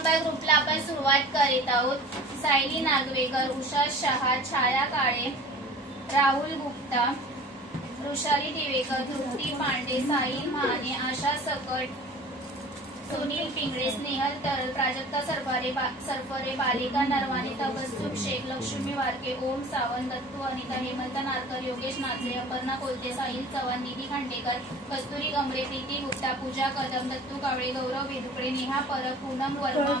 चंपा ग्रुपला आपण सुरुवात करीत आहोत। सायली नागवेकर, उषा शहा, छाया काळे, राहुल गुप्ता, वृषाली दिवेकर, तृप्ती पांडे, साहिल महाने, आशा सकट, सुनील पिंगळे, स्नेहल तरल, प्राजक्ता सरफरे, बालिका नरवाने, तबस्सुम शेख, लक्ष्मी वारके, ओम सावंत, दत्तू अनिता, हेमंत नारकर, योगेश नाचे, अपर्णा कोलते, साहिल चव्हाण, निधी खांडेकर, कस्तुरी गमरे, प्रीती गुप्ता, पूजा कदम, दत्तू कावळे, गौरव बेदुकडे, नेहा परब, पूनम वर्मा,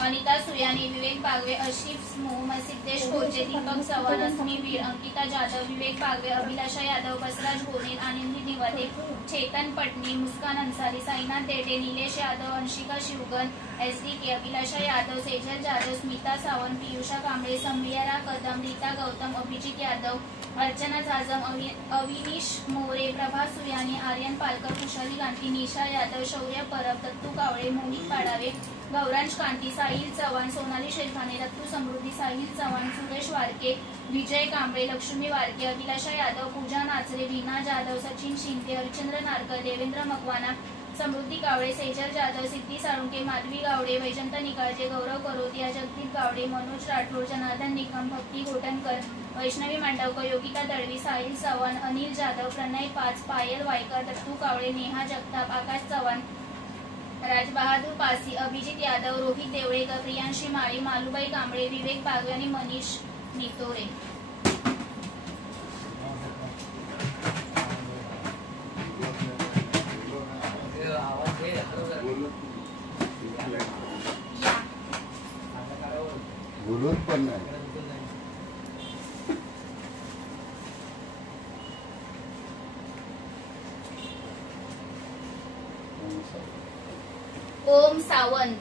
अनिता सुयानी, विवेक बागवे, आशिफ मोहम्मद, सिद्धेश कोचे, दीपक चव्हाण, अस्मी वीर, अंकिता जाधव, विवेक बागवे, अभिलाषा यादव, बसराज गोनेल, आनंदी निवते, चेतन पटनी, मुस्कान अंसारी, साईनाथ देडे, निलेश यादव, अंशिका शिवगन, SDK, अभिलाषा यादव, सेजल जाधव, स्मिता सावंत, पियुषा कांबळे, संवियारा कदम, रीता गौतम, अभिजित यादव, अर्चना जाजम, अविनीश मोरे, प्रभा सुयानी, आर्यन पालकर, खुशाली गांधी, निशा यादव, शौर्य परब, दत्तू कावळे, मोहित पाडावे, गौरांश कांती, साहिल चव्हाण, सोनाली शेखाने, दत्तू समृद्धी, साहिल चव्हाण, सुरेश वारके, विजय कांबळे, लक्ष्मी वारके, अभिलाषा यादव, पूजा नाचरे, रीना जाधव, सचिन शिंदे, हरिचंद्र नारकर, देवेंद्र मकवाना, समृद्धी कावळे, सेजल जाधव, सिद्धी साळुंके, माधवी गावडे, वैजंत निकाळजे, गौरव करोतिया, जगदीप गावडे, मनोज राठोड, जनार्दन निकम, भक्ती घोटणकर, वैष्णवी मांडवकर, योगिता दळवी, साहिल चव्हाण, अनिल जाधव, प्रणय पाच, पायल वायकर, दत्तू कावळे, नेहा जगताप, आकाश चव्हाण, राजबहादूर पासी, अभिजित यादव, रोहित देवळेकर, प्रियांशी माळी, मालुबाई कांबळे, विवेक बागवे आणि मनीष नितोरे। बोलत पण नाही। ओम सावंत,